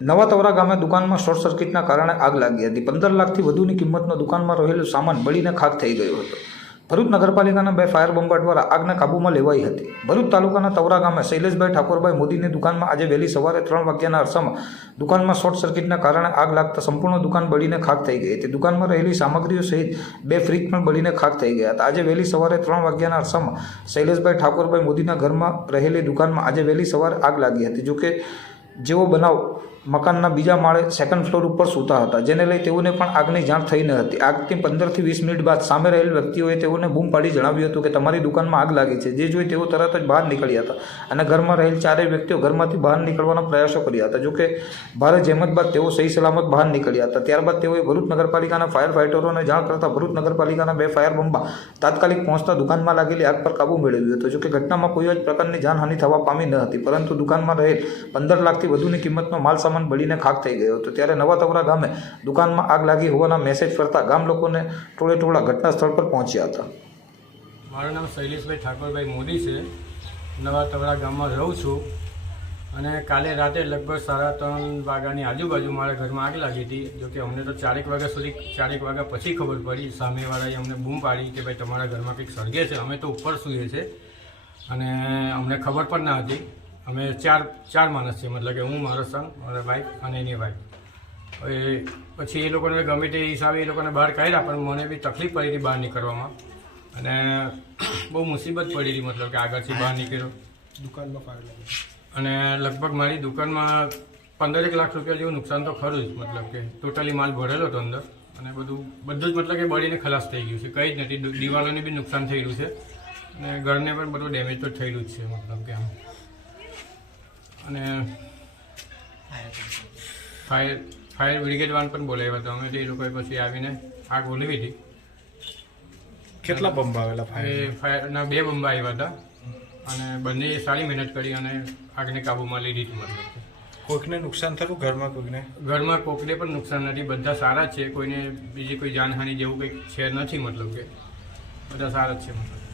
નવા તવરા ગામે દુકાનમાં શોર્ટ સર્કિટના કારણે આગ લાગી હતી. પંદર લાખથી વધુની કિંમતનો દુકાનમાં રહેલો સામાન બળીને ખાક થઈ ગયો હતો. ભરૂચ નગરપાલિકાના બે ફાયર બોમ્બર દ્વારા આગને કાબૂમાં લેવાઈ હતી. ભરૂચ તાલુકાના તવરા ગામે શૈલેષભાઈ ઠાકોરભાઈ મોદીની દુકાનમાં આજે વહેલી સવારે ત્રણ વાગ્યાના અરસામાં દુકાનમાં શોર્ટ સર્કિટના કારણે આગ લાગતા સંપૂર્ણ દુકાન બળીને ખાક થઈ ગઈ હતી. દુકાનમાં રહેલી સામગ્રીઓ સહિત બે ફ્રીજ પણ બળીને ખાક થઈ ગયા હતા. આજે વહેલી સવારે ત્રણ વાગ્યાના અરસામાં શૈલેષભાઈ ઠાકોરભાઈ મોદીના ઘરમાં રહેલી દુકાનમાં આજે વહેલી સવારે આગ લાગી હતી. જોકે જેવો બનાવ મકાનના બીજા માળે સેકન્ડ ફ્લોર ઉપર સૂતા હતા. જેને લઈ તેઓને પણ આગની જાણ થઈ ન હતી. આગથી પંદરથી વીસ મિનિટ બાદ સામે રહેલ વ્યક્તિઓએ તેઓને બૂમ પાડી જણાવ્યું હતું કે તમારી દુકાનમાં આગ લાગી છે. જે જોઈ તેઓ તરત જ બહાર નીકળ્યા હતા અને ઘરમાં રહેલ ચારેય વ્યક્તિઓ ઘરમાંથી બહાર નીકળવાના પ્રયાસો કર્યા હતા. જોકે ભારે જહેમત બાદ તેઓ સહી સલામત બહાર નીકળ્યા હતા. ત્યારબાદ તેઓએ ભરૂચ નગરપાલિકાના ફાયર ફાઇટરોને જાણ કરતા ભરૂચ નગરપાલિકાના બે ફાયર બંબા તાત્કાલિક પહોંચતા દુકાનમાં લાગેલી આગ પર કાબૂ મેળવ્યો હતો. જોકે ઘટનામાં કોઈ જ પ્રકારની જાનહાનિ થવા પામી ન હતી. પરંતુ દુકાનમાં રહેલ પંદર લાખથી વધુની કિંમતનો માલ સામાન બળીને ખાક થઈ ગયો હતો. ત્યારે નવા તવરા ગામે દુકાનમાં આગ લાગી હોવાના મેસેજ ફરતા ગામ લોકોને ટોળે ટોળા ઘટના સ્થળ પર પહોંચ્યા હતા. મારું નામ શૈલેષભાઈ ઠાકોરભાઈ મોદી છે. નવા તવરા ગામમાં રહું છું. અને કાલે રાતે લગભગ સાડા ત્રણ વાગ્યાની આજુબાજુ મારા ઘરમાં આગ લાગી હતી. જોકે અમને તો ચારેક વાગ્યા સુધી, ચારેક વાગ્યા પછી ખબર પડી. સામેવાળાએ અમને બૂમ પાડી કે ભાઈ તમારા ઘરમાં કંઈક સળગે છે. અમે તો ઉપર સૂઈએ છે અને અમને ખબર પણ ના હતી. અમે ચાર ચાર માણસ છીએ મતલબ કે હું મારો સન મારા વાઈફ અને એની વાઈફ. હવે પછી એ લોકોને ગમે તે હિસાબે એ લોકોને બહાર કાઢ્યા પણ મને બી તકલીફ પડી હતી બહાર નીકળવામાં. અને બહુ મુસીબત પડી હતી મતલબ કે આગળથી બહાર નીકળ્યો. દુકાનમાં પાર અને લગભગ મારી દુકાનમાં પંદરેક લાખ રૂપિયા જેવું નુકસાન તો ખરું જ મતલબ કે ટોટલી માલ ભરેલો હતો અંદર. અને બધું બધું જ મતલબ કે બળીને ખલાસ થઈ ગયું છે કંઈ જ નથી. દિવાલોને બી નુકસાન થયેલું છે. અને ઘરને પણ બધું ડેમેજ તો થયેલું જ છે મતલબ કે આમ. અને ફાયર ફાયર બ્રિગેડ વાન પણ બોલાવ્યા હતા. અમે તો એ લોકોએ પછી આવીને આગ ઓલવી હતી. કેટલા બંબ આવેલા ફાયર ફાયરના બે બંબ આવ્યા હતા. અને બંને સારી મહેનત કરી અને આગને કાબૂમાં લીધી હતી મતલબ. કોઈકને નુકસાન થયું ઘરમાં કોઈકને ઘરમાં કોકને પણ નુકસાન નથી. બધા સારા જ છે. કોઈને બીજી કોઈ જાનહાનિ જેવું કંઈક છે નથી મતલબ કે. બધા સારા જ છે મતલબ.